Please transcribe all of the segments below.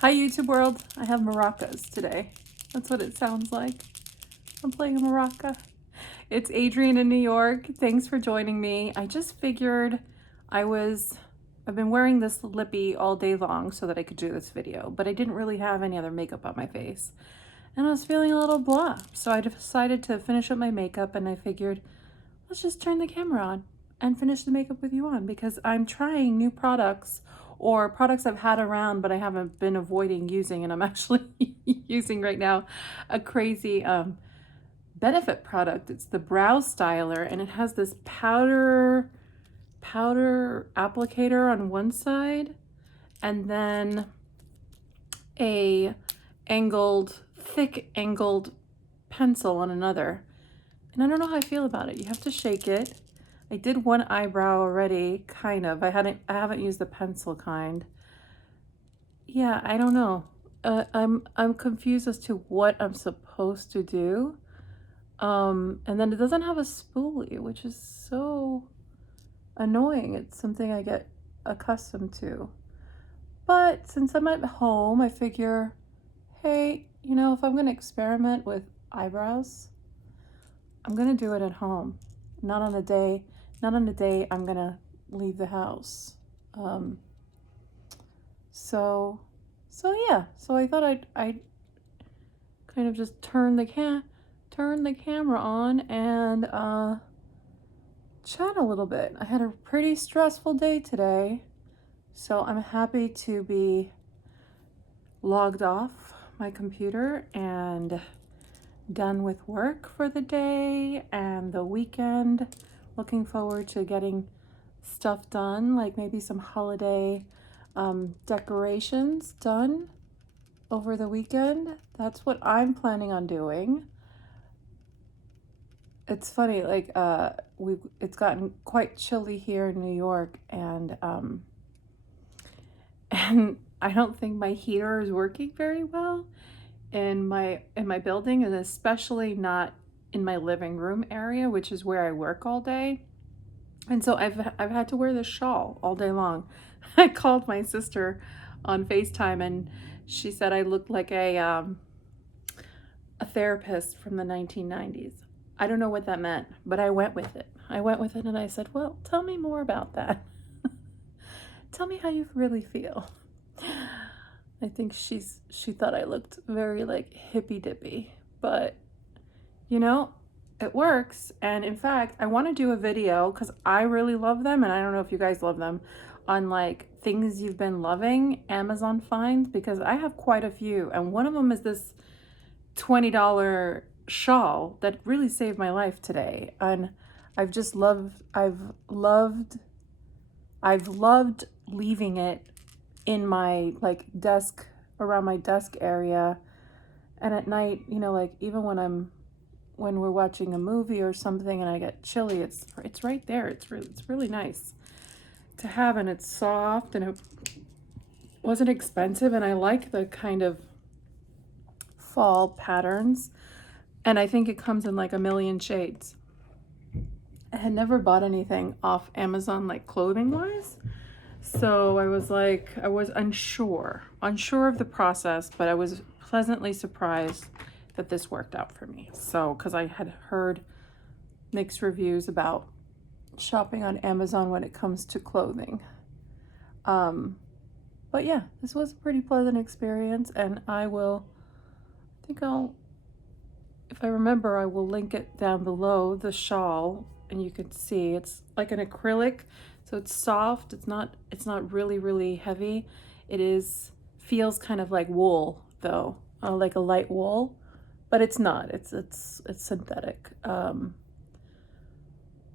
Hi YouTube world, I have maracas today. That's what it sounds like. I'm playing a maraca. It's Adrian in New York. Thanks for joining me. I just figured I've been wearing this Lippie all day long so that I could do this video, but I didn't really have any other makeup on my face. And I was feeling a little blah. So I decided to finish up my makeup and I figured, let's just turn the camera on and finish the makeup with you on because I'm trying new products or products I've had around but I haven't been avoiding using, and I'm actually using right now a crazy Benefit product. It's the brow styler and it has this powder applicator on one side and then a thick angled pencil on another. And I don't know how I feel about it. You have to shake it. I did one eyebrow already, kind of. I haven't used the pencil kind. Yeah, I don't know. I'm confused as to what I'm supposed to do. And then it doesn't have a spoolie, which is so annoying. It's something I get accustomed to. But since I'm at home, I figure, hey, you know, if I'm gonna experiment with eyebrows, I'm gonna do it at home. Not on a day I'm gonna leave the house. So yeah. So I thought I'd kind of just turn the camera on and chat a little bit. I had a pretty stressful day today, so I'm happy to be logged off my computer and done with work for the day and the weekend. Looking forward to getting stuff done, like maybe some holiday decorations done over the weekend. That's what I'm planning on doing. It's funny, like it's gotten quite chilly here in New York, and I don't think my heater is working very well in my building, and especially not in my living room area, which is where I work all day. And so I've had to wear this shawl all day long. I called my sister on FaceTime and she said I looked like a therapist from the 1990s. I don't know what that meant, but I went with it. And I said, well, tell me more about that. Tell me how you really feel. I think she thought I looked very like hippy dippy, but you know, it works. And in fact, I want to do a video because I really love them, and I don't know if you guys love them, on like things you've been loving, Amazon finds, because I have quite a few, and one of them is this $20 shawl that really saved my life today. And I've loved leaving it in my like desk, around my desk area, and at night, you know, like even when we're watching a movie or something and I get chilly, it's right there. It's really nice to have, and it's soft, and it wasn't expensive, and I like the kind of fall patterns, and I think it comes in like a million shades. I had never bought anything off Amazon like clothing wise, so I was unsure of the process, but I was pleasantly surprised that this worked out for me. So, because I had heard mixed reviews about shopping on Amazon when it comes to clothing. But yeah, this was a pretty pleasant experience, and if I remember, I will link it down below, the shawl, and you can see it's like an acrylic, so it's soft. It's not really heavy. Feels kind of like wool though, like a light wool, but it's not. It's synthetic.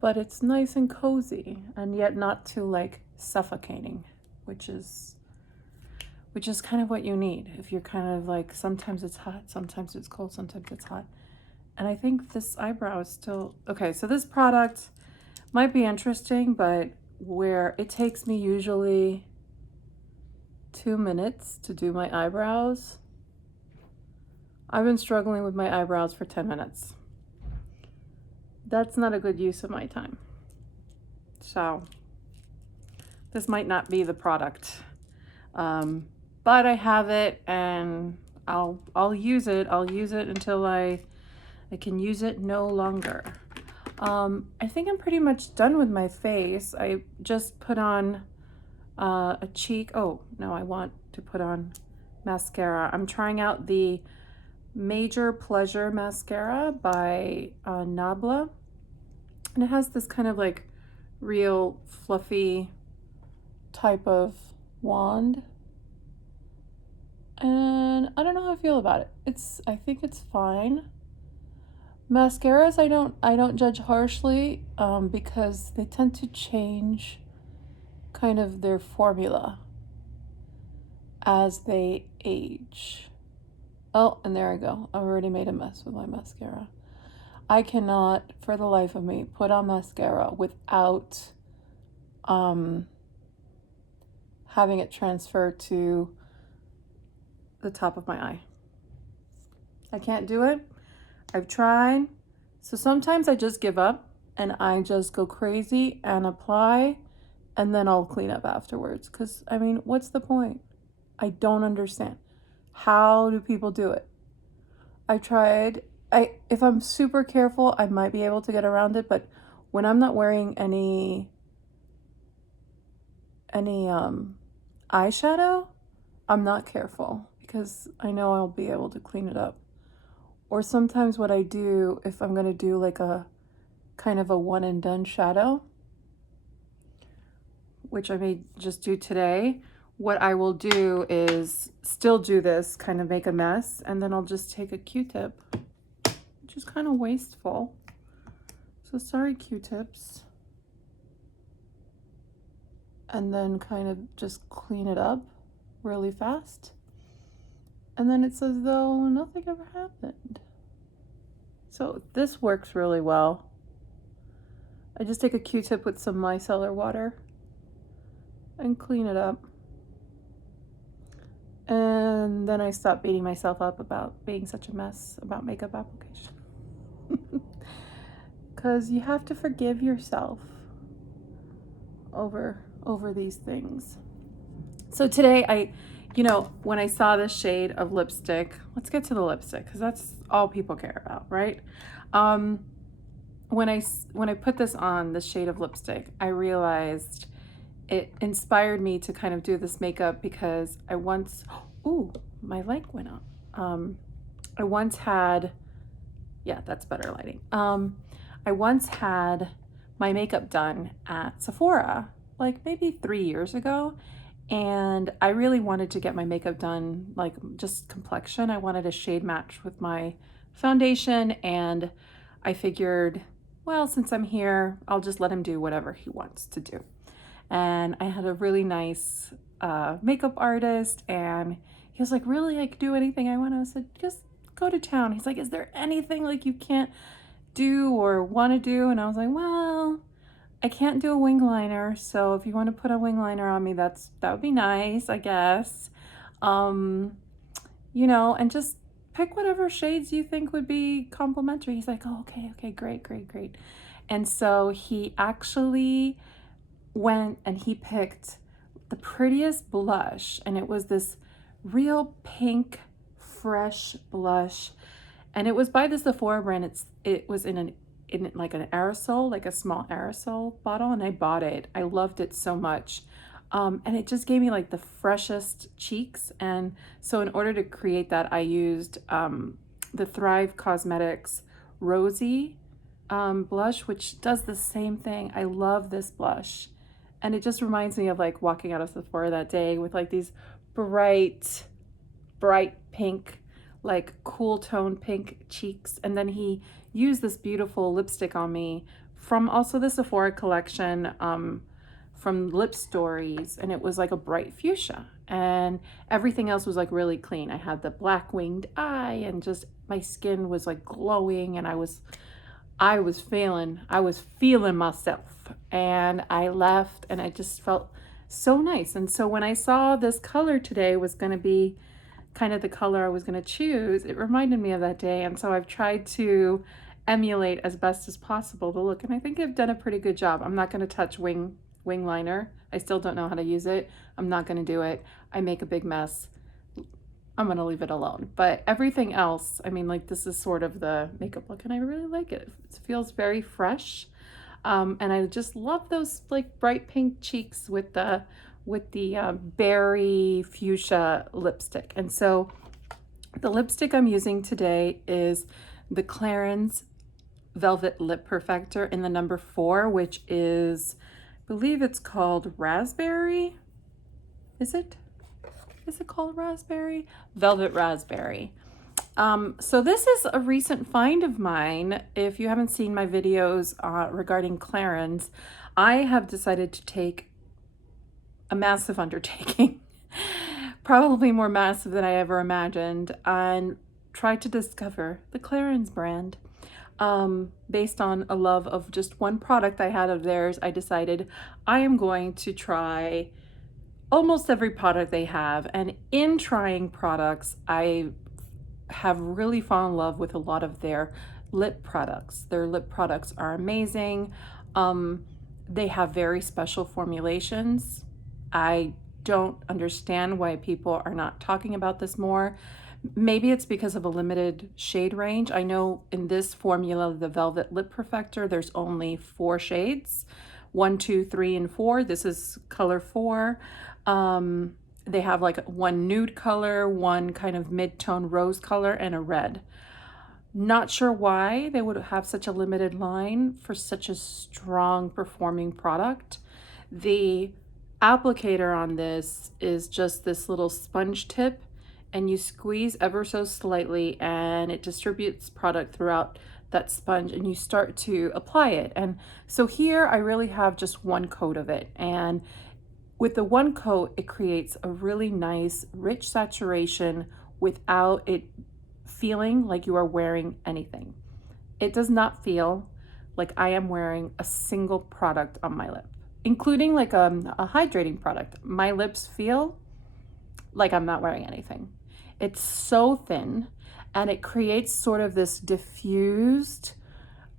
But it's nice and cozy, and yet not too like suffocating, which is kind of what you need if you're kind of like, sometimes it's hot, sometimes it's cold, sometimes it's hot. And I think this eyebrow is still okay. So this product might be interesting, but where it takes me usually 2 minutes to do my eyebrows, I've been struggling with my eyebrows for 10 minutes. That's not a good use of my time. So this might not be the product. but I have it, and I'll use it. I'll use it until I can use it no longer. I think I'm pretty much done with my face. I just put on a cheek. Oh, no, I want to put on mascara. I'm trying out the Major Pleasure mascara by Nabla. And it has this kind of like real fluffy type of wand. And I don't know how I feel about it. I think it's fine. Mascaras I don't judge harshly because they tend to change kind of their formula as they age. Oh, and there I go. I've already made a mess with my mascara. I cannot, for the life of me, put on mascara without having it transfer to the top of my eye. I can't do it. I've tried. So sometimes I just give up and I just go crazy and apply, and then I'll clean up afterwards. Because, I mean, what's the point? I don't understand. How do people do it? I tried. If I'm super careful, I might be able to get around it, but when I'm not wearing any eyeshadow, I'm not careful because I know I'll be able to clean it up. Or sometimes what I do, if I'm going to do like a kind of a one and done shadow, which I may just do today, what I will do is still do this, kind of make a mess, and then I'll just take a Q-tip, which is kind of wasteful. So sorry, Q-tips. And then kind of just clean it up really fast. And then it's as though nothing ever happened. So this works really well. I just take a Q-tip with some micellar water and clean it up. And then I stop beating myself up about being such a mess about makeup application. Because you have to forgive yourself over these things. So today when I saw this shade of lipstick, let's get to the lipstick because that's all people care about, right? When I put this on, this shade of lipstick, I realized it inspired me to kind of do this makeup because I once, ooh, my light went up. I once had, yeah, that's better lighting. I once had my makeup done at Sephora, like maybe 3 years ago. And I really wanted to get my makeup done, like just complexion. I wanted a shade match with my foundation. And I figured, well, since I'm here, I'll just let him do whatever he wants to do. And I had a really nice makeup artist, and he was like, really, I could do anything I want. I said, just go to town. He's like, is there anything like you can't do or want to do? And I was like, well, I can't do a wing liner, so if you want to put a wing liner on me, that would be nice, I guess. And just pick whatever shades you think would be complimentary. He's like, oh, okay, great. And so he actually went and he picked the prettiest blush, and it was this real pink, fresh blush, and it was by the Sephora brand. It was in like an aerosol, like a small aerosol bottle, and I bought it. I loved it so much. And it just gave me like the freshest cheeks. And so in order to create that, I used the Thrive Cosmetics Rosy blush, which does the same thing. I love this blush. And it just reminds me of like walking out of Sephora that day with like these bright pink, like cool tone pink cheeks. And then he used this beautiful lipstick on me from also the Sephora collection from Lip Stories, and it was like a bright fuchsia, and everything else was like really clean. I had the black winged eye, and just my skin was like glowing, and I was feeling myself, and I left and I just felt so nice. And so when I saw this color today was going to be kind of the color I was going to choose, it reminded me of that day. And so I've tried to emulate as best as possible the look, and I think I've done a pretty good job. I'm not going to touch wing wing liner. I still don't know how to use it. I'm not going to do it. I make a big mess. I'm going to leave it alone. But everything else, I mean, like, this is sort of the makeup look, and I really like it. It feels very fresh. And I just love those like bright pink cheeks with the berry fuchsia lipstick. And so the lipstick I'm using today is the Clarins Velvet Lip Perfector in the number 4, which is, I believe it's called Raspberry. Is it called Raspberry? Velvet Raspberry. So this is a recent find of mine. If you haven't seen my videos regarding Clarins, I have decided to take a massive undertaking, probably more massive than I ever imagined, and try to discover the Clarins brand. Based on a love of just one product I had of theirs, I decided I am going to try almost every product they have. And in trying products, I have really fallen in love with a lot of their lip products. Their lip products are amazing. They have very special formulations. I don't understand why people are not talking about this more. Maybe it's because of a limited shade range. I know in this formula, the Velvet Lip Perfector, there's only 4 shades, 1, 2, 3, and 4. This is color 4. They have like one nude color, one kind of mid-tone rose color, and a red. Not sure why they would have such a limited line for such a strong performing product. The applicator on this is just this little sponge tip, and you squeeze ever so slightly and it distributes product throughout that sponge, and you start to apply it. And so here I really have just one coat of it, and with the one coat it creates a really nice rich saturation without it feeling like you are wearing anything. It does not feel like I am wearing a single product on my lip, including like a hydrating product. My lips feel like I'm not wearing anything. It's so thin, and it creates sort of this diffused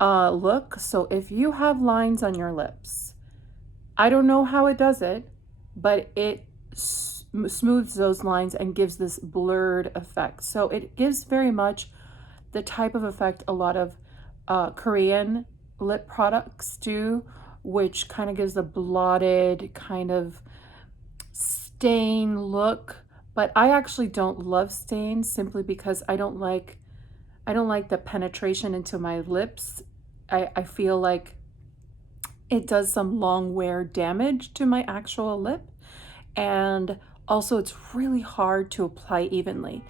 look. So if you have lines on your lips, I don't know how it does it, but it smooths those lines and gives this blurred effect. So it gives very much the type of effect a lot of Korean lip products do, which kind of gives a blotted kind of stain look. But I actually don't love stains, simply because I don't like the penetration into my lips. I feel like it does some long wear damage to my actual lip, and also it's really hard to apply evenly.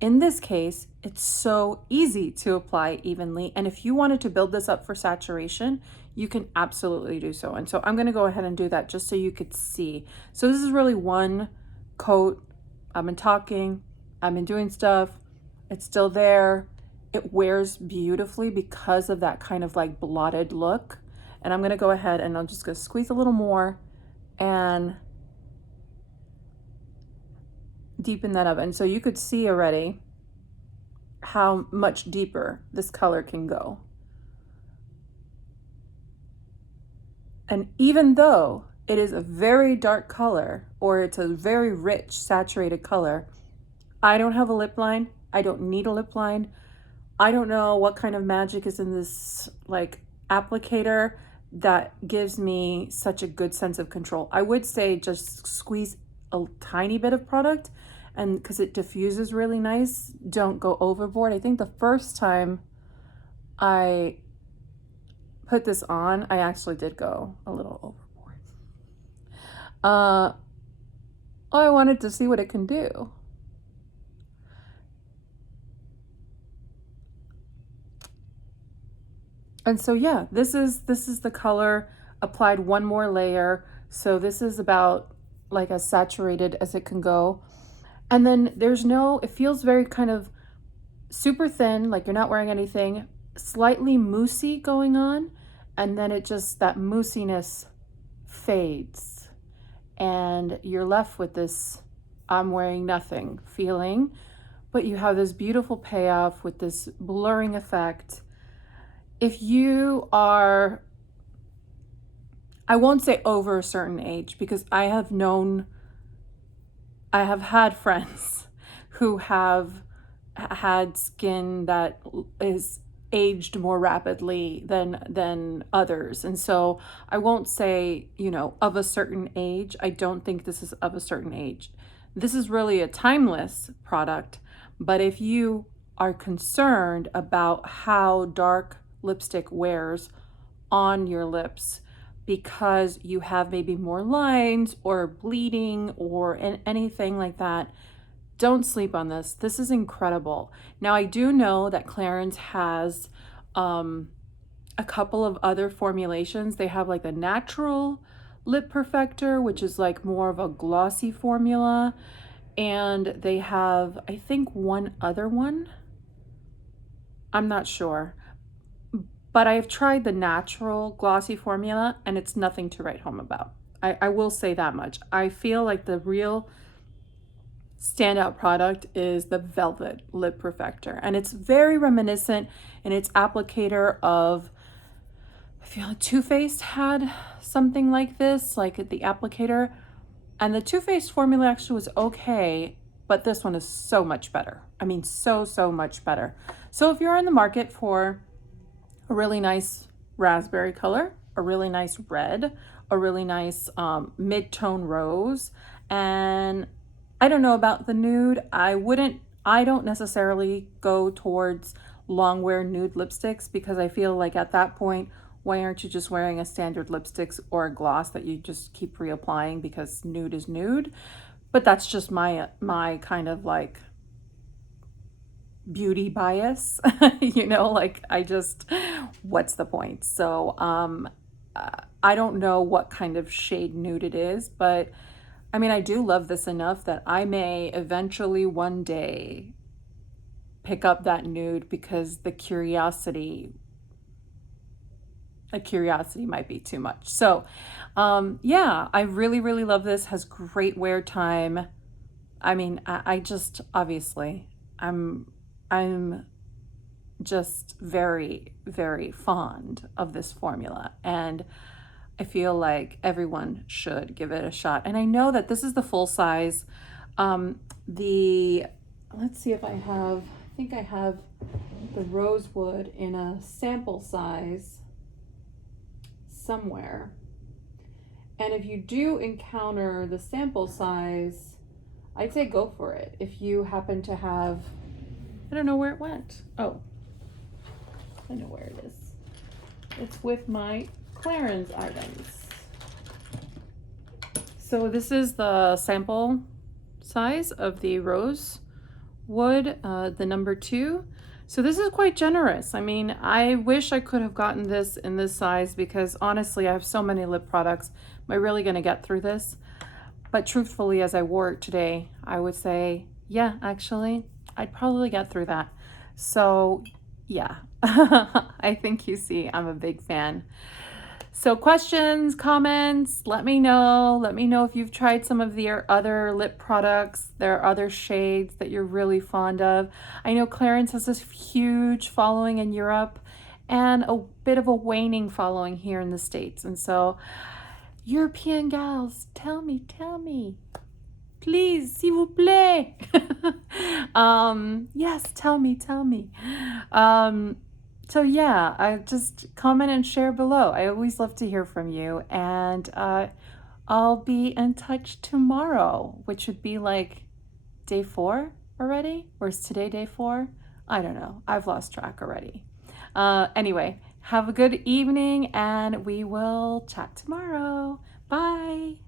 In this case, it's so easy to apply evenly, and if you wanted to build this up for saturation, you can absolutely do so. And so I'm going to go ahead and do that just so you could see. So this is really one coat. I've been talking, I've been doing stuff, it's still there. It wears beautifully because of that kind of like blotted look. And I'm gonna go ahead and I'm just gonna squeeze a little more and deepen that up. And so you could see already how much deeper this color can go. And even though it is a very dark color, or it's a very rich saturated color, I don't have a lip line. I don't need a lip line. I don't know what kind of magic is in this like applicator that gives me such a good sense of control. I would say just squeeze a tiny bit of product, and because it diffuses really nice, don't go overboard. I think the first time I put this on, I actually did go a little overboard. I wanted to see what it can do. And so yeah, this is the color applied one more layer. So this is about like as saturated as it can go. And then there's no, it feels very kind of super thin, like you're not wearing anything, slightly moussey going on. And then it just, that moussiness fades. And you're left with this I'm wearing nothing feeling, but you have this beautiful payoff with this blurring effect. If you are I won't say over a certain age, because I have had friends who have had skin that is aged more rapidly than others. And so I won't say, of a certain age. I don't think this is of a certain age. This is really a timeless product. But if you are concerned about how dark lipstick wears on your lips, because you have maybe more lines or bleeding or anything like that, don't sleep on this. This is incredible. Now, I do know that Clarins has a couple of other formulations. They have like a natural lip perfector, which is like more of a glossy formula. And they have, I think, one other one. I'm not sure. But I've tried the natural glossy formula, and it's nothing to write home about. I will say that much. I feel like the real standout product is the Velvet Lip Perfector. And it's very reminiscent in its applicator of, I feel like Too Faced had something like this, like the applicator. And the Too Faced formula actually was okay, but this one is so much better. I mean, so much better. So if you're in the market for a really nice raspberry color, a really nice red, a really nice mid-tone rose, and I don't know about the nude. I don't necessarily go towards long wear nude lipsticks, because I feel like at that point, why aren't you just wearing a standard lipstick or a gloss that you just keep reapplying, because nude is nude. But that's just my kind of like beauty bias, like what's the point? So I don't know what kind of shade nude it is, but I mean, I do love this enough that I may eventually one day pick up that nude, because the curiosity might be too much. So yeah, I really love this. Has great wear time. I mean, I just, obviously, I'm just very fond of this formula, and I feel like everyone should give it a shot. And I know that this is the full size. Let's see if I think I have the Rosewood in a sample size somewhere. And if you do encounter the sample size, I'd say go for it. If you happen to have, I don't know where it went. Oh, I know where it is. It's with my Clarins items. So this is the sample size of the Rosewood, the number 2. So this is quite generous. I mean, I wish I could have gotten this in this size, because honestly, I have so many lip products. Am I really going to get through this? But truthfully, as I wore it today, I would say, yeah, actually, I'd probably get through that. So yeah, I think you see I'm a big fan. So questions, comments, let me know. Let me know if you've tried some of their other lip products. There are other shades that you're really fond of. I know Clarins has this huge following in Europe and a bit of a waning following here in the States. And so, European gals, tell me. Please, s'il vous plaît. Yes, tell me. So yeah, I just comment and share below. I always love to hear from you, and I'll be in touch tomorrow, which would be like day 4 already, or is today day 4? I don't know. I've lost track already. Anyway, have a good evening, and we will chat tomorrow. Bye.